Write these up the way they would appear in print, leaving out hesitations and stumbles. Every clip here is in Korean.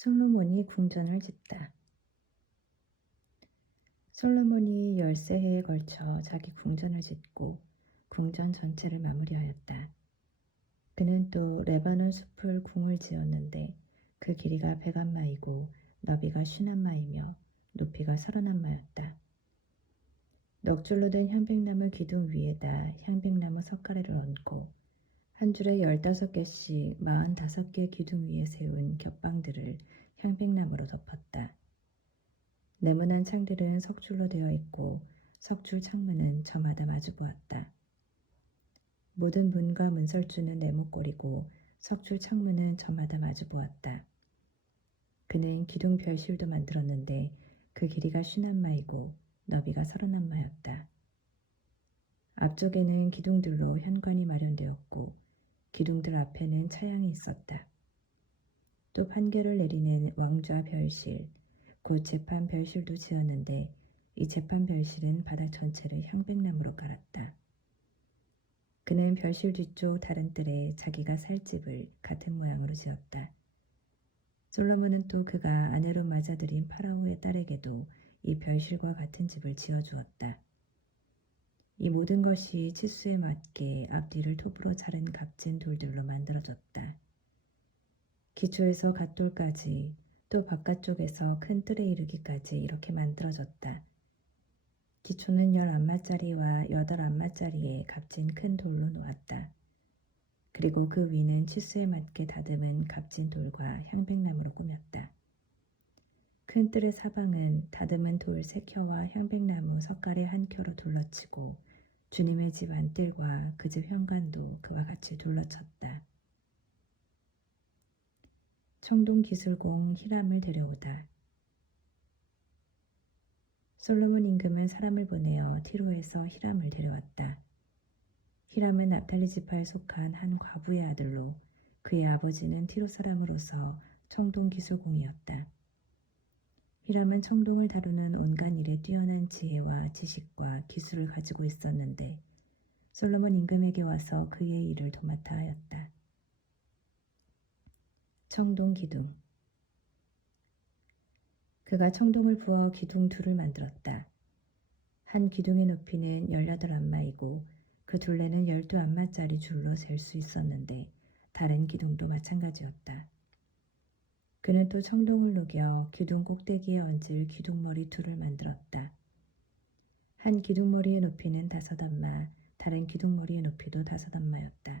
솔로몬이 궁전을 짓다. 솔로몬이 13해에 걸쳐 자기 궁전을 짓고 궁전 전체를 마무리하였다. 그는 또 레바논 숲을 궁을 지었는데 그 길이가 100안마이고 너비가 50안마이며 높이가 30안마였다. 넉줄로 된 향백나무 기둥 위에다 향백나무 석가래를 얹고 한 줄에 15개씩 45개 기둥 위에 세운 겹방들을 향백나무로 덮었다. 네모난 창들은 석줄로 되어 있고 석줄 창문은 저마다 마주 보았다. 모든 문과 문설주는 네모꼴이고 석줄 창문은 저마다 마주 보았다. 그는 기둥 별실도 만들었는데 그 길이가 50안마이고 너비가 30안마였다. 앞쪽에는 기둥들로 현관이 마련되었고 기둥들 앞에는 차양이 있었다. 또 판결을 내리는 왕좌 별실, 곧 재판 별실도 지었는데 이 재판 별실은 바닥 전체를 향백나무로 깔았다. 그는 별실 뒤쪽 다른 뜰에 자기가 살 집을 같은 모양으로 지었다. 솔로몬은 또 그가 아내로 맞아들인 파라오의 딸에게도 이 별실과 같은 집을 지어주었다. 이 모든 것이 치수에 맞게 앞뒤를 톱으로 자른 값진 돌들로 만들어졌다. 기초에서 갓돌까지 또 바깥쪽에서 큰 뜰에 이르기까지 이렇게 만들어졌다. 기초는 10안마짜리와 8안마짜리의 값진 큰 돌로 놓았다. 그리고 그 위는 치수에 맞게 다듬은 값진 돌과 향백나무로 꾸몄다. 큰 뜰의 사방은 다듬은 돌 3켜와 향백나무 석가래 1켜로 둘러치고 주님의 집 안뜰과 그 집 현관도 그와 같이 둘러쳤다. 청동 기술공 히람을 데려오다. 솔로몬 임금은 사람을 보내어 티로에서 히람을 데려왔다. 히람은 납달리 지파에 속한 한 과부의 아들로 그의 아버지는 티로 사람으로서 청동 기술공이었다. 히람은 청동을 다루는 온갖 일에 뛰어난 지혜와 지식과 기술을 가지고 있었는데 솔로몬 임금에게 와서 그의 일을 도맡아 하였다. 청동 기둥. 그가 청동을 부어 기둥 둘을 만들었다. 한 기둥의 높이는 18안마이고 그 둘레는 12안마짜리 줄로 셀 수 있었는데 다른 기둥도 마찬가지였다. 그는 또 청동을 녹여 기둥 꼭대기에 얹을 기둥머리 둘을 만들었다. 한 기둥머리의 높이는 5안마, 다른 기둥머리의 높이도 5안마였다.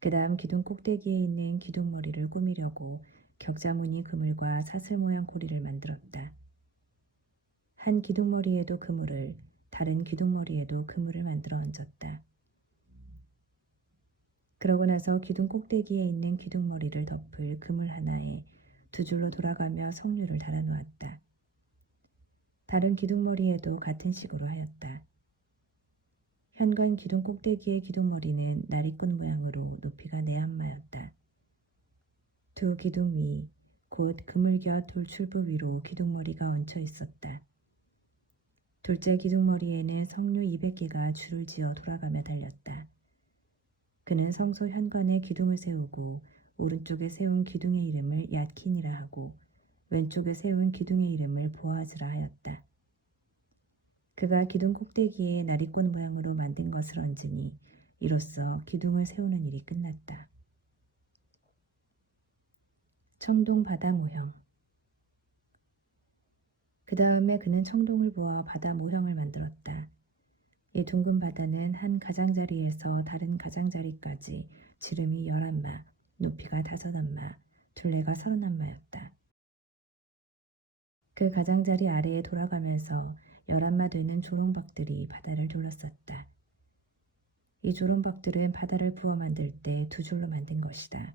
그 다음 기둥 꼭대기에 있는 기둥머리를 꾸미려고 격자무늬 그물과 사슬 모양 고리를 만들었다. 한 기둥머리에도 그물을, 다른 기둥머리에도 그물을 만들어 얹었다. 그러고 나서 기둥 꼭대기에 있는 기둥머리를 덮을 그물 하나에 2줄로 돌아가며 석류를 달아놓았다. 다른 기둥머리에도 같은 식으로 하였다. 현관 기둥 꼭대기의 기둥머리는 나리꾼 모양으로 높이가 4안마였다. 두 기둥 위, 곧 그물 곁 돌출부 위로 기둥머리가 얹혀 있었다. 둘째 기둥머리에는 석류 200개가 줄을 지어 돌아가며 달렸다. 그는 성소 현관에 기둥을 세우고 오른쪽에 세운 기둥의 이름을 얏킨이라 하고 왼쪽에 세운 기둥의 이름을 보아즈라 하였다. 그가 기둥 꼭대기에 나리꽃 모양으로 만든 것을 얹으니 이로써 기둥을 세우는 일이 끝났다. 청동 바다 모형. 그 다음에 그는 청동을 부어 바다 모형을 만들었다. 이 둥근 바다는 한 가장자리에서 다른 가장자리까지 지름이 10안마, 높이가 5안마, 둘레가 30안마였다. 그 가장자리 아래에 돌아가면서 10안마 되는 조롱박들이 바다를 둘러쌌다. 이 조롱박들은 바다를 부어 만들 때 2줄로 만든 것이다.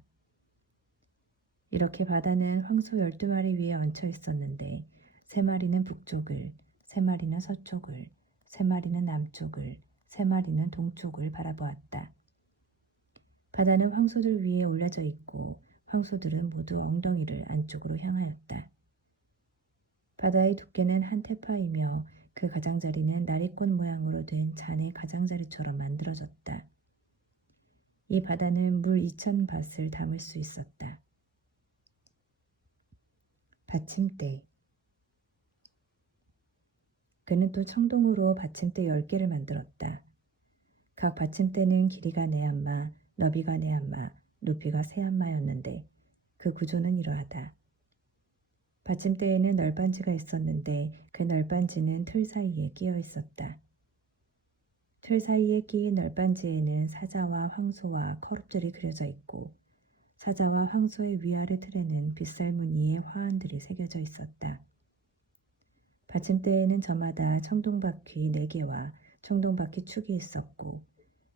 이렇게 바다는 황소 12마리 위에 얹혀 있었는데 3마리는 북쪽을, 3마리는 서쪽을, 3마리는 남쪽을, 3마리는 동쪽을 바라보았다. 바다는 황소들 위에 올려져 있고 황소들은 모두 엉덩이를 안쪽으로 향하였다. 바다의 두께는 한 테파이며 그 가장자리는 나리꽃 모양으로 된 잔의 가장자리처럼 만들어졌다. 이 바다는 물 2000밭을 담을 수 있었다. 받침대. 그는 또 청동으로 받침대 10개를 만들었다. 각 받침대는 길이가 4안마, 너비가 4안마, 높이가 3안마였는데 그 구조는 이러하다. 받침대에는 널빤지가 있었는데 그 널빤지는 틀 사이에 끼어 있었다. 틀 사이에 끼인 널빤지에는 사자와 황소와 커룹들이 그려져 있고 사자와 황소의 위아래 틀에는 빗살 무늬의 화환들이 새겨져 있었다. 받침대에는 저마다 청동바퀴 4개와 청동바퀴 축이 있었고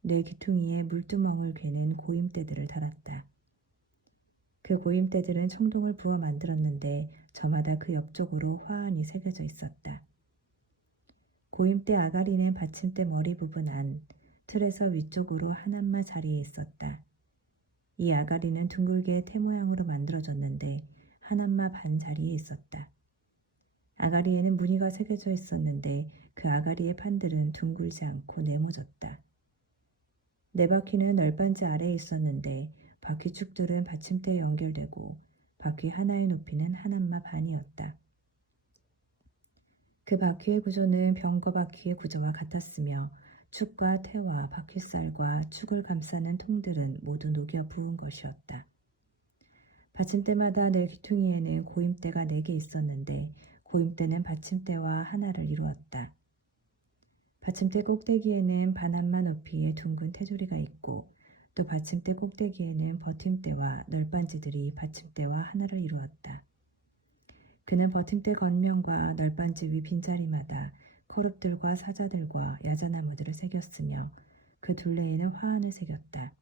뇌 귀퉁이에 물두멍을 괴는 고임대들을 달았다. 그 고임대들은 청동을 부어 만들었는데 저마다 그 옆쪽으로 화환이 새겨져 있었다. 고임대 아가리는 받침대 머리 부분 안, 틀에서 위쪽으로 하나마 자리에 있었다. 이 아가리는 둥글게 태 모양으로 만들어졌는데 하나마 반 자리에 있었다. 아가리에는 무늬가 새겨져 있었는데 그 아가리의 판들은 둥글지 않고 네모졌다. 네 바퀴는 널빤지 아래에 있었는데 바퀴축들은 받침대에 연결되고 바퀴 하나의 높이는 하나마 반이었다. 그 바퀴의 구조는 병거 바퀴의 구조와 같았으며 축과 태와 바퀴살과 축을 감싸는 통들은 모두 녹여 부은 것이었다. 받침대마다 내 귀퉁이에는 고임대가 4개 있었는데 고임대는 받침대와 하나를 이루었다. 받침대 꼭대기에는 반한마 높이의 둥근 테두리가 있고 또 받침대 꼭대기에는 버팀대와 널빤지들이 받침대와 하나를 이루었다. 그는 버팀대 겉면과 널빤지 위 빈자리마다 커룹들과 사자들과 야자나무들을 새겼으며 그 둘레에는 화환을 새겼다.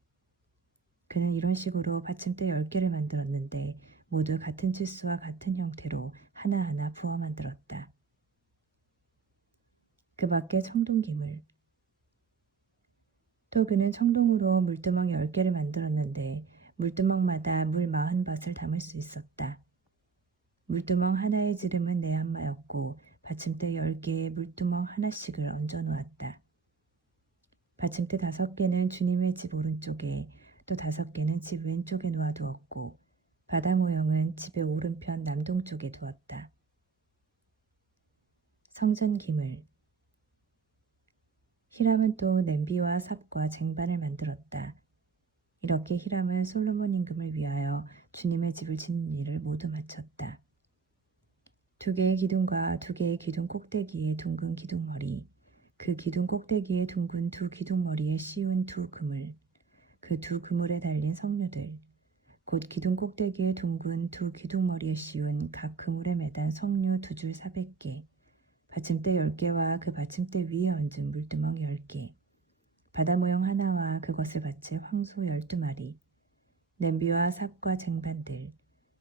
그는 이런 식으로 받침대 10개를 만들었는데 모두 같은 치수와 같은 형태로 하나하나 부어 만들었다. 그 밖에 청동기물. 또 그는 청동으로 물두멍 10개를 만들었는데 물두멍마다 물 40밭을 담을 수 있었다. 물두멍 하나의 지름은 4안마였고 받침대 10개에 물두멍 하나씩을 얹어 놓았다. 받침대 5개는 주님의 집 오른쪽에 또 5개는 집 왼쪽에 놓아두었고 바다 모형은 집의 오른편 남동쪽에 두었다. 성전 기물. 히람은 또 냄비와 삽과 쟁반을 만들었다. 이렇게 히람은 솔로몬 임금을 위하여 주님의 집을 짓는 일을 모두 마쳤다. 2개의 기둥과 2개의 기둥 꼭대기에 둥근 기둥머리, 그 기둥 꼭대기에 둥근 2 기둥머리에 씌운 2 그물, 그 2 그물에 달린 성류들, 곧 기둥 꼭대기에 둥근 2 기둥머리에 씌운 각 그물에 매단 성류 2줄 400개, 받침대 10개와 그 받침대 위에 얹은 물두멍 10개, 바다 모형 하나와 그것을 받칠 황소 12마리, 냄비와 삽과 쟁반들,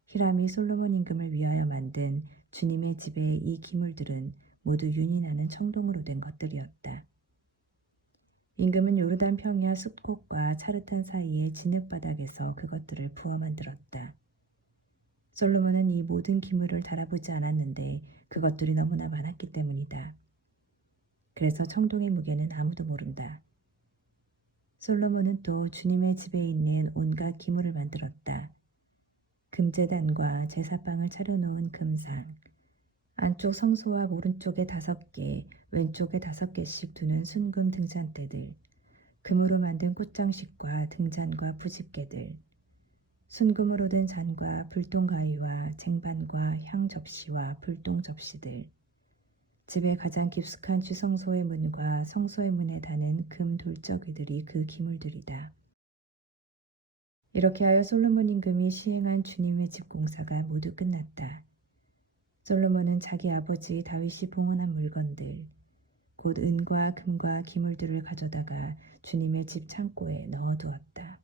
히람이 솔로몬 임금을 위하여 만든 주님의 집의 이 기물들은 모두 윤이 나는 청동으로 된 것들이었다. 임금은 요르단 평야 숲곳과 차르탄 사이의 진흙바닥에서 그것들을 부어 만들었다. 솔로몬은 이 모든 기물을 달아보지 않았는데 그것들이 너무나 많았기 때문이다. 그래서 청동의 무게는 아무도 모른다. 솔로몬은 또 주님의 집에 있는 온갖 기물을 만들었다. 금제단과 제사방을 차려놓은 금상, 안쪽 성소와 오른쪽에 5개, 왼쪽에 5개씩 두는 순금 등잔대들, 금으로 만든 꽃장식과 등잔과 부집개들, 순금으로 된 잔과 불똥가위와 쟁반과 향 접시와 불똥 접시들, 집의 가장 깊숙한 주성소의 문과 성소의 문에 다는 금 돌적이들이 그 기물들이다. 이렇게 하여 솔로몬 임금이 시행한 주님의 집 공사가 모두 끝났다. 솔로몬은 자기 아버지 다윗이 봉헌한 물건들, 곧 은과 금과 기물들을 가져다가 주님의 집 창고에 넣어두었다.